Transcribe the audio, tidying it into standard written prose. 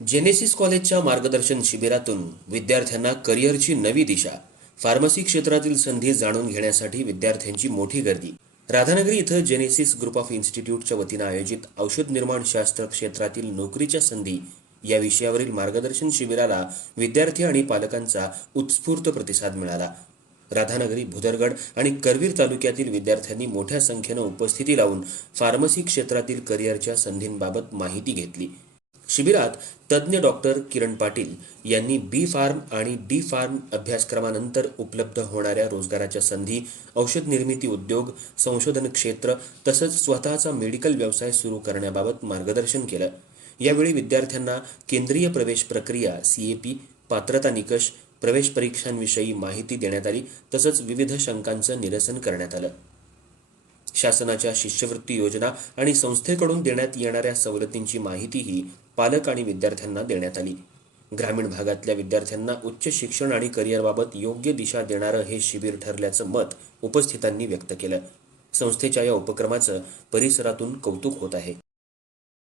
Genesis कॉलेजच्या मार्गदर्शन शिबिरातून विद्यार्थ्यांना करिअरची नवी दिशा, फार्मसी क्षेत्रातील संधी जाणून घेण्यासाठी विद्यार्थ्यांची मोठी गर्दी. राधानगरी इथं जेनेसिस ग्रुप ऑफ इन्स्टिट्यूटच्या वतीनं आयोजित औषध निर्माण शास्त्र क्षेत्रातील नोकरीच्या संधी या विषयावरील मार्गदर्शन शिबिराला विद्यार्थी आणि पालकांचा उत्स्फूर्त प्रतिसाद मिळाला. राधानगरी, भुदरगड आणि करवीर तालुक्यातील विद्यार्थ्यांनी मोठ्या संख्येनं उपस्थिती लावून फार्मसी क्षेत्रातील करिअरच्या संधींबाबत माहिती घेतली. शिबिरात तज्ज्ञ डॉक्टर किरण पाटील यांनी बी फार्म आणि डी फार्म अभ्यासक्रमानंतर उपलब्ध होणाऱ्या रोजगाराच्या संधी, औषध निर्मिती उद्योग, संशोधन क्षेत्र तसंच स्वतःचा मेडिकल व्यवसाय सुरू करण्याबाबत मार्गदर्शन केलं. यावेळी विद्यार्थ्यांना केंद्रीय प्रवेश प्रक्रिया CAP, पात्रता निकष, प्रवेश परीक्षांविषयी माहिती देण्यात आली तसंच विविध शंकांचं निरसन करण्यात आलं. शासनाच्या शिष्यवृत्ती योजना आणि संस्थेकडून देण्यात येणाऱ्या सवलतींची माहितीही पालक आणि विद्यार्थ्यांना देण्यात आली. ग्रामीण भागातल्या विद्यार्थ्यांना उच्च शिक्षण आणि करिअरबाबत योग्य दिशा देणारं हे शिबिर ठरल्याचं मत उपस्थितांनी व्यक्त केलं. संस्थेच्या या उपक्रमाचं परिसरातून कौतुक होत आहे.